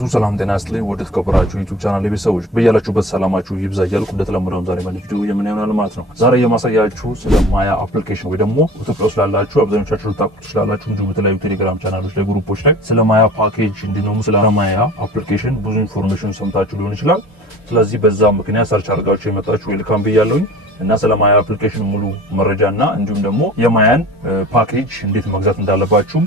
ሰላም ጤና ይስጥልኝ ወደ ተከበራችሁ ዩቲዩብ ቻናል ቤተሰቦች በያላችሁበት ሰላማችሁ ይብዛ እያልኩ እንደተለመደው ዛሬ ማለት ቪዲዮ የምናየው ማለት ነው። ዛሬ የማሳያችሁ ስለ ማያ አፕሊኬሽን ወይ ደግሞ ኢትዮጵያ ውስጥ ላላችሁ አብዛኞቻችሁ ልታውቁት ትችላላችሁ እንጂ በተለያዩ ቴሌግራም ቻናሎች ላይ ግሩፖች ላይ ስለ ማያ ፓኬጅ እንዲኖም ስለ ማያ አፕሊኬሽን ብዙ ኢንፎርሜሽን ሰምታችሁ ሊሆን ይችላል። ስለዚህ በዛ ምክንያት ሰርች አድርጋችሁ የመጣችሁ ዌልካም ብያለሁኝ እና ስለ ማያ አፕሊኬሽን ሙሉ መረጃና እንዲሁም ደግሞ የማያን ፓኬጅ እንዴት መግዛት እንዳለባችሁ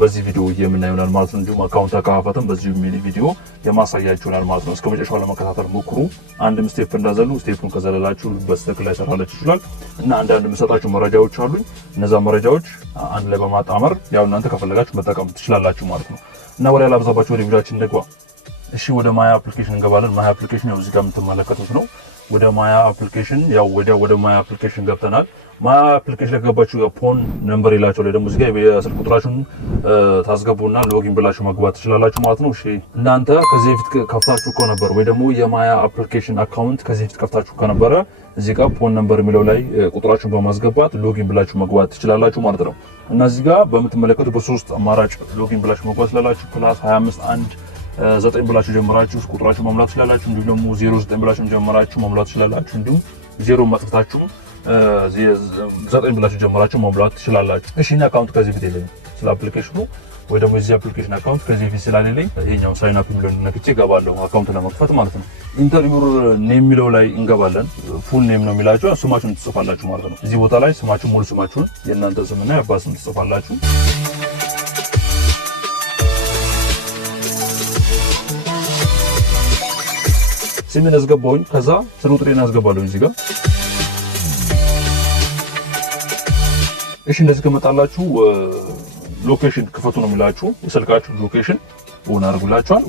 በዚህ ቪዲዮ የምናየው ማለት ነው። እንዲሁም አካውንት አከፋፈትም በዚህ ቪዲዮ የማሳያችሁ ማለት ነው። እስከ መጨረሻው ለመከታተል ሞክሩ። አንድም ስቴፕ እንዳዘሉ ስቴፑን ከዘለላችሁ በስተክ ላይ ሰራላችሁ ይችላል እና አንዳንድ የምሰጣችሁ መረጃዎች አሉ። እነዛ መረጃዎች አንድ ላይ በማጣመር ያው እናንተ ከፈለጋችሁ መጠቀም ትችላላችሁ ማለት ነው። እና ወደ ያላብዛባችሁ ወደ ቪዲዮአችን እንግባ። እሺ ወደ ማያ አፕሊኬሽን እንገባለን። ማያ አፕሊኬሽን ያው እዚህ ጋር የምትመለከቱት ነው። ወደ ማያ አፕሊኬሽን ያው ወደ ማያ አፕሊኬሽን ገብተናል። ማያ አፕሊኬሽን ከገባችሁ ፎን ነምበር ይላችሁ ላይ ደግሞ እዚህ ጋር የስልክ ቁጥራችሁን ታስገቡና ሎጊን ብላችሁ መግባት ትችላላችሁ ማለት ነው። እሺ እናንተ ከዚህ በፊት ከፍታችሁ ከነበር ወይ ደግሞ የማያ አፕሊኬሽን አካውንት ከዚህ በፊት ከፍታችሁ ከነበረ እዚህ ጋር ፎን ነምበር የሚለው ላይ ቁጥራችሁን በማስገባት ሎጊን ብላችሁ መግባት ትችላላችሁ ማለት ነው። እና እዚህ ጋር በምትመለከቱት በሶስት አማራጭ ሎጊን ብላችሁ መግባት ትችላላችሁ። ፕላስ 25 9 ብላችሁ ጀምራችሁ ቁጥራችሁ መሙላት ትችላላችሁ። እንዲሁም ደግሞ 09 ብላችሁ ጀምራችሁ መሙላት ትችላላችሁ። እንዲሁም 0 ማጥፍታችሁ 9 ብላችሁ ጀምራችሁ መሙላት ትችላላችሁ። እሺ እኛ አካውንት ከዚህ ፊት የለኝም ስለ አፕሊኬሽኑ ወይ ደግሞ እዚህ አፕሊኬሽን አካውንት ከዚህ ፊት ስላልለኝ ይሄኛው ሳይን አፕ የሚለውን ነክቼ እገባለሁ አካውንት ለመክፈት ማለት ነው። ኢንተርቪው ኔም የሚለው ላይ እንገባለን። ፉል ኔም ነው የሚላችሁ ስማችሁን ትጽፋላችሁ ማለት ነው። እዚህ ቦታ ላይ ስማችሁን ሙሉ ስማችሁን የእናንተ ስምና የአባት ስም ትጽፋላችሁ። ስሜን አስገባሁኝ። ከዛ ስልክ ቁጥሬን አስገባለሁ እዚህ ጋር። እሺ እንደዚህ ከመጣላችሁ ሎኬሽን ክፈቱ ነው የሚላችሁ። የስልካችሁ ሎኬሽን ኦን አድርጉላችኋል።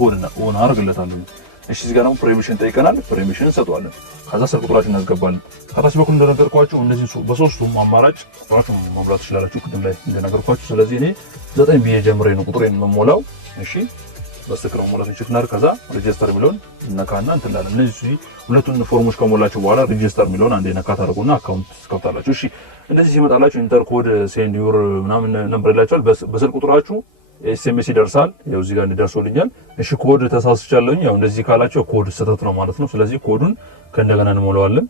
ኦን አድርግለታለሁ። እሺ እዚህ ጋር ነው ፐርሚሽን ጠይቀናል። ፐርሚሽን እንሰጠዋለን። ከዛ ስልክ ቁጥራችንን እናስገባለን። ከታች በኩል እንደነገርኳችሁ እነዚህ በሶስቱም አማራጭ ቁጥራችሁን መሙላት ትችላላችሁ ቅድም ላይ እንደነገርኳችሁ። ስለዚህ እኔ 9 ብዬ ጀምሬ ነው ቁጥሬን መሞላው። እሺ በስተክረው ሞላችሁ ችክናር ከዛ ሬጂስተር ሚሊዮን ነካና እንትላለን። እነዚህ ሁለቱን ፎርሞች ከሞላችሁ በኋላ ሬጂስተር ሚሊዮን አንዴ ነካ ታደርጉና አካውንት ትከፍታላችሁ። እሺ እንደዚህ ሲመጣላችሁ ኢንተር ኮድ ሴንድ ዩር ምናምን ነምበር ይላችኋል። በስልክ ቁጥራችሁ ኤስኤምኤስ ይደርሳል። ያው እዚህ ጋር እንደደርሶልኛል። እሺ ኮድ ተሳስቻለሁኝ። ያው እንደዚህ ካላችሁ ኮድ ስህተት ነው ማለት ነው። ስለዚህ ኮዱን ከእንደገና እንሞላዋለን።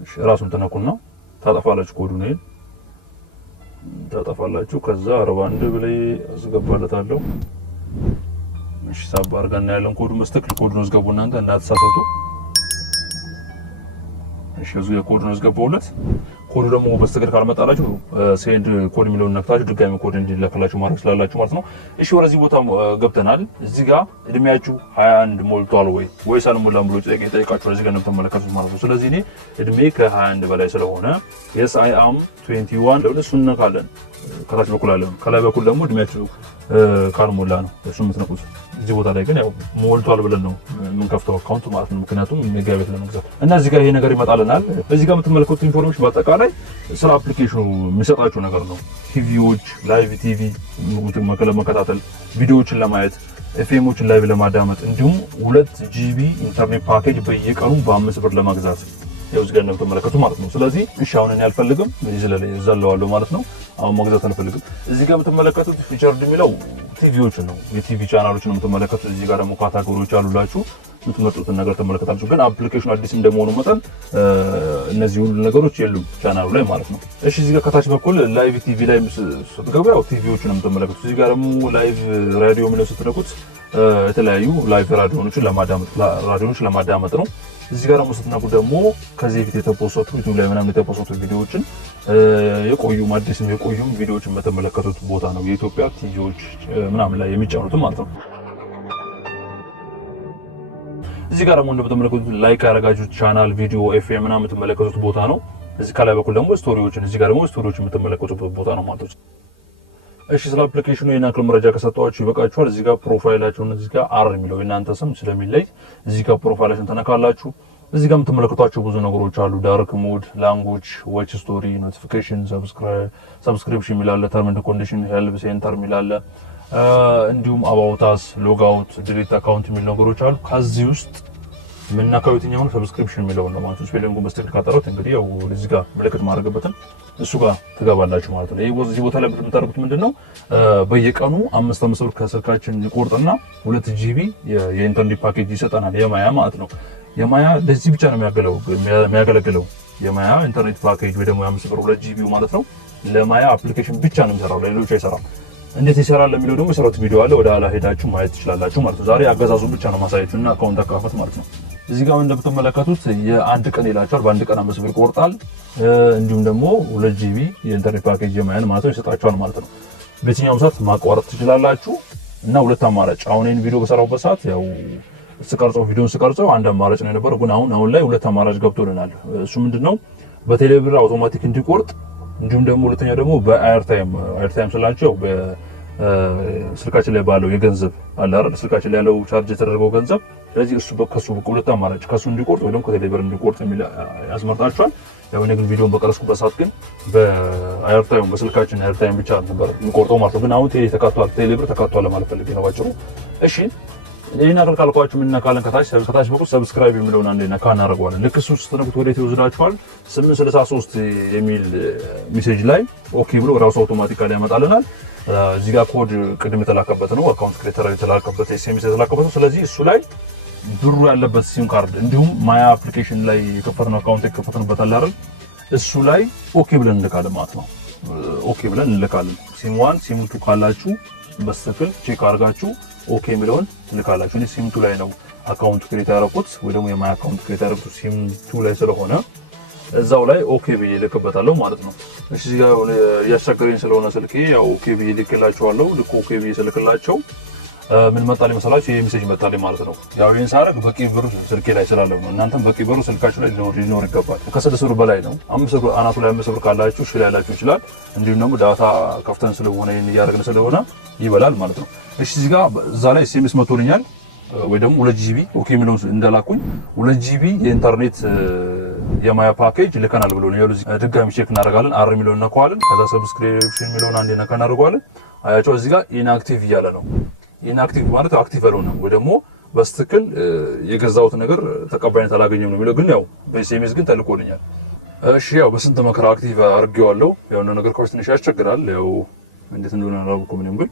እሺ ራሱን ተነኩና ታጠፋላችሁ ኮዱን ይሄን ታጠፋላችሁ። ከዛ 41 ብላይ አስገባለታለሁ። እሺ ሳብ አድርገን ያለን ኮዱ መስተክል ኮዱን አስገቡ እናንተ እንዳትሳሳቱ። እሺ እዚህ የኮዱን አስገባውለት። ኮዱ ደግሞ በስተክል ካልመጣላችሁ ሴንድ ኮድ የሚለውን ነክታችሁ ድጋሚ ኮድ እንዲላክላችሁ ማድረግ ስላላችሁ ማለት ነው። እሺ ወደዚህ ቦታ ገብተናል። እዚህ ጋር እድሜያችሁ 21 ሞልቷል ወይስ አልሞላም ብሎ ጠይቃችሁ እዚህ ጋር እንደምትመለከቱት ማለት ነው። ስለዚህ እኔ እድሜ ከ21 በላይ ስለሆነ yes I am 21 ለእሱን ነካለን። ከታች በኩል አለ። ከላይ በኩል ደግሞ እድሜያችሁ ካልሞላ ነው እሱን የምትነኩት። እዚህ ቦታ ላይ ግን ያው ሞልቷል ብለን ነው የምንከፍተው አካውንት ማለት ነው። ምክንያቱም ሜጋቤት ለመግዛት እና እዚህ ጋር ይሄ ነገር ይመጣልናል። እዚህ ጋር የምትመለከቱት ኢንፎርሜሽን በአጠቃላይ ስለ አፕሊኬሽኑ የሚሰጣችሁ ነገር ነው። ቲቪዎች ላይቭ ቲቪ መከታተል፣ ቪዲዮዎችን ለማየት፣ ኤፍኤሞችን ላይቭ ለማዳመጥ እንዲሁም 2 ጂቢ ኢንተርኔት ፓኬጅ በየቀኑ በ5 ብር ለመግዛት ያው እዚህ ጋር እንደምትመለከቱት ማለት ነው። ስለዚህ እሺ አሁን እኔ አልፈልግም ይዘለዋለሁ ማለት ነው። አሁን መግዛት አልፈልግም። እዚህ ጋር የምትመለከቱት ፊቸርድ የሚለው ቲቪዎች ነው። የቲቪ ቻናሎችን ነው የምትመለከቱት። እዚህ ጋር ደግሞ ካታጎሪዎች አሉላችሁ የምትመርጡትን ነገር ተመለከታችሁ። ግን አፕሊኬሽኑ አዲስ እንደመሆኑ መጠን እነዚህ ሁሉ ነገሮች የሉም ቻናሉ ላይ ማለት ነው። እሺ እዚህ ጋር ከታች በኩል ላይቭ ቲቪ ላይ ስትገቡ ያው ቲቪዎችን ነው የምትመለከቱት። እዚህ ጋር ደግሞ ላይቭ ራዲዮ የሚለው ስትነኩት የተለያዩ ላይቭ ራዲዮዎችን ለማዳመጥ ነው። እዚህ ጋር ደግሞ ስትነኩ ደግሞ ከዚህ በፊት የተፖስቱ ዩቲዩብ ላይ ምናምን የተፖስቱ ቪዲዮዎችን የቆዩም አዲስም የቆዩም ቪዲዮዎችን የምትመለከቱት ቦታ ነው። የኢትዮጵያ ቲቪዎች ምናምን ላይ የሚጫኑት ማለት ነው። እዚህ ጋር ደግሞ እንደምትመለከቱት ላይክ ያደረጋችሁት ቻናል ቪዲዮ ኤፍኤም ምናምን የምትመለከቱት ቦታ ነው። እዚህ ከላይ በኩል ደግሞ ስቶሪዎችን እዚህ ጋር ደግሞ ስቶሪዎችን የምትመለከቱት ቦታ ነው ማለት ነው። እሺ ስለ አፕሊኬሽኑ የናክል መረጃ ከሰጣችሁ ይበቃችኋል። እዚህ ጋር ፕሮፋይላችሁን እዚህ ጋር አር የሚለው የእናንተ ስም ስለሚለይ እዚህ ጋር ፕሮፋይላችሁን ተነካላችሁ። እዚህ ጋር የምትመለከቷቸው ብዙ ነገሮች አሉ። ዳርክ ሞድ፣ ላንጉዌጅ፣ ዋች ስቶሪ፣ ኖቲፊኬሽን፣ ሰብስክሪፕሽን የሚላለ፣ ተርም ኤንድ ኮንዲሽን፣ ሄልፕ ሴንተር የሚላለ እንዲሁም አባውታስ፣ ሎግ አውት፣ ዲሊት አካውንት የሚል ነገሮች አሉ። ከዚህ ውስጥ ምንነካው የትኛውን ሰብስክሪፕሽን የሚለውን ነው ማለት ነው። ስፔሊንጉን በስትክክል ካጠራሁት እንግዲህ ያው እዚህ ጋር ምልክት ማድረግበትን እሱ ጋር ትገባላችሁ ማለት ነው። ይሄ እዚህ ቦታ ላይ የምታደርጉት ምንድነው በየቀኑ 5 ብር ከስልካችን ይቆርጥና 2 ጂቢ የኢንተርኔት ፓኬጅ ይሰጠናል የማያ ማለት ነው። የማያ ለዚህ ብቻ ነው የሚያገለግለው የማያ ኢንተርኔት ፓኬጅ ወይ ደግሞ 5 ብር 2 ጂቢ ማለት ነው። ለማያ አፕሊኬሽን ብቻ ነው የሚሰራው፣ ለሌሎች አይሰራም። እንዴት ይሰራል ለሚለው ደግሞ የሰራሁት ቪዲዮ አለ፣ ወደ ኋላ ሄዳችሁ ማየት ትችላላችሁ ማለት ነው። ዛሬ አገዛዙን ብቻ ነው ማሳየቱና አካውንት አከፋፈት ማለት ነው። እዚህ ጋር እንደምትመለከቱት የአንድ ቀን ይላችኋል። በአንድ ቀን 5 ብር ይቆርጣል። እንዲሁም ደግሞ 2 ጂቢ የኢንተርኔት ፓኬጅ የማያን ማለት ነው ይሰጣችኋል ማለት ነው። በየትኛውም ሰዓት ማቋረጥ ትችላላችሁ እና ሁለት አማራጭ አሁን ይሄን ቪዲዮ በሰራሁበት ሰዓት ያው ቪዲዮን ስቀርጸው አንድ አማራጭ ነው የነበረው፣ ግን አሁን ላይ ሁለት አማራጭ ገብቶልናል። እሱ ምንድነው በቴሌብር አውቶማቲክ እንዲቆርጥ እንዲሁም ደግሞ ሁለተኛ ደግሞ በኤርታይም ስላቸው በስልካችን ላይ ባለው የገንዘብ አለ አይደል ስልካችን ላይ ያለው ቻርጅ የተደረገው ገንዘብ። ስለዚህ እሱ በከሱ ሁለት አማራጭ ከሱ እንዲቆርጥ ወይ ደግሞ ከቴሌብር እንዲቆርጥ የሚል ያስመርጣችኋል። ያው እኔ ግን ቪዲዮን በቀረስኩበት ሰዓት ግን በኤርታይም በስልካችን ኤርታይም ብቻ ነበር የሚቆርጠው ማለት ነው። ግን አሁን ቴሌብር ተካቷል ለማለት ፈልጌ ነው ባጭሩ። እሺ ይሄን ነገር ካልኳችሁ ምን ነካለን? ከታች በኩል ሰብስክራይብ የሚለውን አንዴ ነካ እናደርገዋለን። ልክ እሱ ስትነኩት ወዴት ይወስዳችኋል? 863 የሚል ሜሴጅ ላይ ኦኬ ብሎ ራሱ አውቶማቲካሊ ያመጣልናል። እዚህ ጋር ኮድ ቅድም የተላከበት ነው፣ አካውንት ክሬተር የተላከበት ኤስኤምኤስ የተላከበት ነው። ስለዚህ እሱ ላይ ብሩ ያለበት ሲም ካርድ እንዲሁም ማያ አፕሊኬሽን ላይ የከፈትነው አካውንት የከፈትንበት አለ አይደል እሱ ላይ ኦኬ ብለን እንልካለን ማለት ነው። ኦኬ ብለን እንልካለን። ሲም 1 ሲም 2 ካላችሁ በስተክል ቼክ አድርጋችሁ ኦኬ የሚለውን ልካላችሁ። እኔ ሲም 2 ላይ ነው አካውንት ክሬት ያደረኩት ወይ ደግሞ የማይ አካውንት ክሬት ያደረኩት ሲም 2 ላይ ስለሆነ እዛው ላይ ኦኬ ብዬ ልክበታለሁ ማለት ነው። እሺ እዚህ ጋር ያስቸገረኝ ስለሆነ ስልኬ ያው ኦኬ ብዬ ልክላቸዋለሁ። ልክ ኦኬ ብዬ ስልክላቸው ምን መጣልኝ መሰላችሁ? ይሄ ሜሴጅ መጣልኝ ማለት ነው። ያው ይሄን ሳረግ በቂ ብር ስልኬ ላይ ስላለው ነው። እናንተም በቂ ብር ስልካችሁ ላይ ሊኖር ይገባል። ከ6 ብር በላይ ነው። 5 ብር አናቱ ላይ 5 ብር ካላችሁ እሺ ላይላችሁ ይችላል። እንዲሁም ደግሞ ዳታ ከፍተን ስለሆነ ይሄን እያደረግን ስለሆነ ይበላል ማለት ነው። እሺ እዚህ ጋር እዛ ላይ ኤስኤምኤስ መጥቶልኛል ወይ ደግሞ 2 ጂቢ ኦኬ የሚለውን እንደላኩኝ 2 ጂቢ የኢንተርኔት የማያ ፓኬጅ ልከናል ብሎ ነው። እዚህ ድጋሚ ቼክ እናደርጋለን። አር የሚለውን ነካዋለን። ከዛ ሰብስክሪፕሽን የሚለውን አንዴ ነካ እናደርጋለን። አያቸው እዚህ ጋር ኢንአክቲቭ እያለ ነው። ኢንአክቲቭ ማለት አክቲቭ አልሆነም ወይ ደግሞ በስትክክል የገዛሁት ነገር ተቀባይነት አላገኘም ነው የሚለው። ግን ያው በኤስኤምኤስ ግን ተልኮልኛል። እሺ ያው በስንት መከራ አክቲቭ አድርጌዋለሁ። ያው ነገር ኮርስ ትንሽ ያስቸግራል። ያው እንዴት እንደሆነ አላውቅም እኔም ግን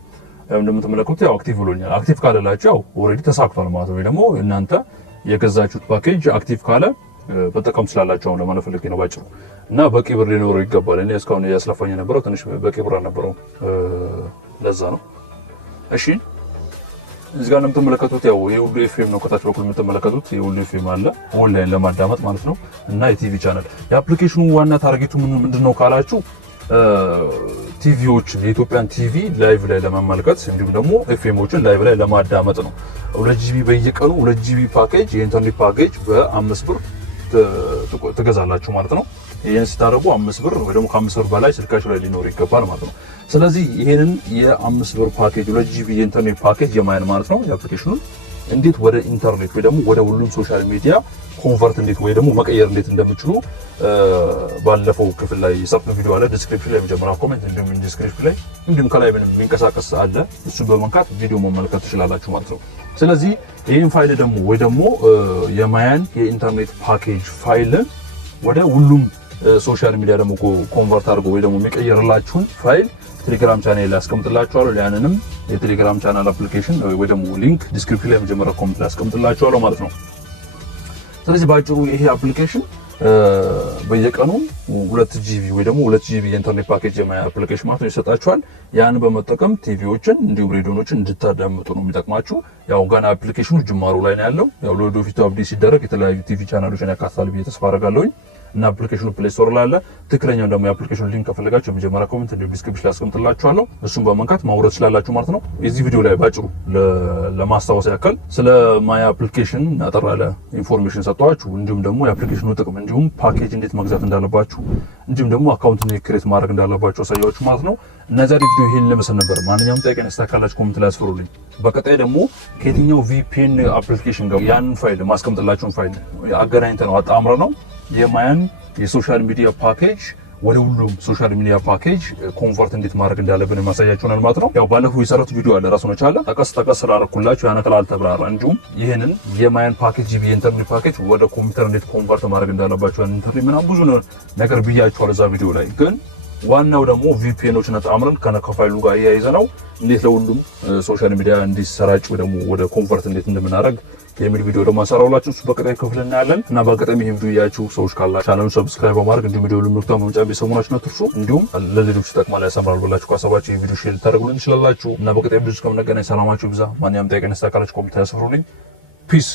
ያው እንደምትመለከቱት ያው አክቲቭ ብሎኛል። አክቲቭ ካለላችሁ ያው ኦሬዲ ተሳክቷል ማለት ነው። ወይ ደግሞ እናንተ የገዛችሁት ፓኬጅ አክቲቭ ካለ በጠቀም ስላላችሁ አሁን ለማለት ፈልጌ ነው ባጭሩ። እና በቂ ብር ሊኖረው ይገባል። እኔ እስካሁን ያስለፋኝ የነበረው ትንሽ በቂ ብር አልነበረውም፣ ለዛ ነው። እሺ እዚህ ጋር እንደምትመለከቱት ያው የሁሉ ኤፍኤም ነው። ከታች በኩል የምትመለከቱት የሁሉ ኤፍኤም አለ ኦንላይን ለማዳመጥ ማለት ነው። እና የቲቪ ቻናል የአፕሊኬሽኑ ዋና ታርጌቱ ምንድነው ካላችሁ ቲቪዎችን የኢትዮጵያን ቲቪ ላይቭ ላይ ለመመልከት እንዲሁም ደግሞ ኤፍኤሞችን ላይቭ ላይ ለማዳመጥ ነው። 2 ጂቢ በየቀኑ 2 ጂቢ ፓኬጅ የኢንተርኔት ፓኬጅ በ5 ብር ትገዛላችሁ ማለት ነው። ይሄን ስታደርጉ 5 ብር ወይ ደግሞ ከ5 ብር በላይ ስልካችሁ ላይ ሊኖር ይገባል ማለት ነው። ስለዚህ ይሄንን የ5 ብር ፓኬጅ 2 ጂቢ የኢንተርኔት ፓኬጅ የማይን ማለት ነው የአፕሊኬሽኑን እንዴት ወደ ኢንተርኔት ወይ ደግሞ ወደ ሁሉም ሶሻል ሚዲያ ኮንቨርት እንዴት ወይ ደግሞ መቀየር እንዴት እንደምትችሉ ባለፈው ክፍል ላይ የሰራነው ቪዲዮ አለ። ዲስክሪፕሽን ላይ መጀመሪያ ኮሜንት እንዲሁም ዲስክሪፕሽን ላይ እንዲሁም ከላይ ምንም የሚንቀሳቀስ አለ። እሱን በመንካት ቪዲዮ መመልከት ትችላላችሁ ማለት ነው። ስለዚህ ይሄን ፋይል ደግሞ ወይ ደግሞ የማያን የኢንተርኔት ፓኬጅ ፋይልን ወደ ሁሉም ሶሻል ሚዲያ ደግሞ ኮንቨርት አድርጎ ወይ ደግሞ የሚቀየርላችሁን ፋይል ቴሌግራም ቻናል ላይ አስቀምጥላችኋለሁ። ያንንም የቴሌግራም ቻናል አፕሊኬሽን ወይ ደግሞ ሊንክ ዲስክሪፕሽን ላይ መጀመሪያ ኮሜንት ላይ አስቀምጥላችኋለሁ ማለት ነው። ስለዚህ ባጭሩ ይሄ አፕሊኬሽን በየቀኑ 2 ጂቢ ወይ ደግሞ 2 ጂቢ የኢንተርኔት ፓኬጅ የማያ አፕሊኬሽን ማለት ነው ይሰጣችኋል። ያን በመጠቀም ቲቪዎችን እንዲሁም ሬዲዮኖችን እንድታዳምጡ ነው የሚጠቅማችሁ። ያው ገና አፕሊኬሽኑ ጅማሩ ላይ ነው ያለው። ያው ለወደፊቱ አፕዴት ሲደረግ የተለያዩ ቲቪ ቻናሎችን ያካትታል ብዬ ተስፋ አደርጋለሁ። እና አፕሊኬሽኑ ፕሌይ ስቶር ላይ አለ። ትክክለኛው ደግሞ የአፕሊኬሽኑ ሊንክ ከፈለጋችሁ የመጀመሪያ ኮሜንት እንዲሁም ዲስክሪፕሽን ላይ አስቀምጥላችኋለሁ። እሱን በመንካት ማውረድ ስላላችሁ ማለት ነው። የዚህ ቪዲዮ ላይ ባጭሩ ለማስታወስ ያክል ስለ ማያ አፕሊኬሽን አጠር ያለ ኢንፎርሜሽን ሰጠኋችሁ። እንዲሁም ደግሞ የአፕሊኬሽኑ ጥቅም እንዲሁም ፓኬጅ እንዴት መግዛት እንዳለባችሁ እንዲሁም ደግሞ አካውንት ክሬት ማድረግ እንዳለባችሁ አሳያችሁ ማለት ነው። እና ዛሬ ቪዲዮ ይሄን ለመሰል ነበር። ማንኛውም ጥያቄ ካላችሁ ኮሜንት ላይ አስፈሩልኝ። በቀጣይ ደግሞ ከየትኛው ቪፒኤን አፕሊኬሽን ጋር ያን ፋይል ማስቀምጥላችሁን ፋይል አገናኝተን ነው አጣምረ ነው የማያን የሶሻል ሚዲያ ፓኬጅ ወደ ሁሉም ሶሻል ሚዲያ ፓኬጅ ኮንቨርት እንዴት ማድረግ እንዳለብን ማሳያችሁናል ማለት ነው። ያው ባለፈው የሰራሁት ቪዲዮ አለ ራሱን የቻለ ጠቀስ ስላደረኩላችሁ ያን ያክል አልተብራራ። እንዲሁም ይህንን የማያን ፓኬጅ ጂቢ ኢንተርኔት ፓኬጅ ወደ ኮምፒውተር እንዴት ኮንቨርት ማድረግ እንዳለባችሁ ያን ኢንተርኔት ምናምን ብዙ ነገር ብያችኋል እዛ ቪዲዮ ላይ። ግን ዋናው ደግሞ ቪፒኤኖችን አጣምረን ከፋይሉ ጋር እያይዘ ነው እንዴት ለሁሉም ሶሻል ሚዲያ እንዲሰራጭ ወይ ደግሞ ወደ ኮንቨርት እንዴት እንደምናደርግ የሚል ቪዲዮ ደግሞ አሰራውላችሁ። እሱ በቀጣይ ክፍል እናያለን እና በአጋጣሚ ይሄን ቪዲዮ ያያችሁ ሰዎች ካላችሁ ቻናሉን ሰብስክራይብ በማድረግ እንዲሁም ቪዲዮ ለምርቷ መምጫ ቤተሰቦናችሁ አትርሱ። እንዲሁም ለሌሎች ይጠቅማል ያሰምራል ብላችሁ ካሰባችሁ ይሄን ቪዲዮ ሼር ልታደርጉልን ትችላላችሁ እና በቀጣይ ቪዲዮ እስከምንገናኝ ሰላማችሁ ይብዛ። ማንኛውም ጥያቄ ነስታካላችሁ ኮሜንት ያስፍሩልኝ። ፒስ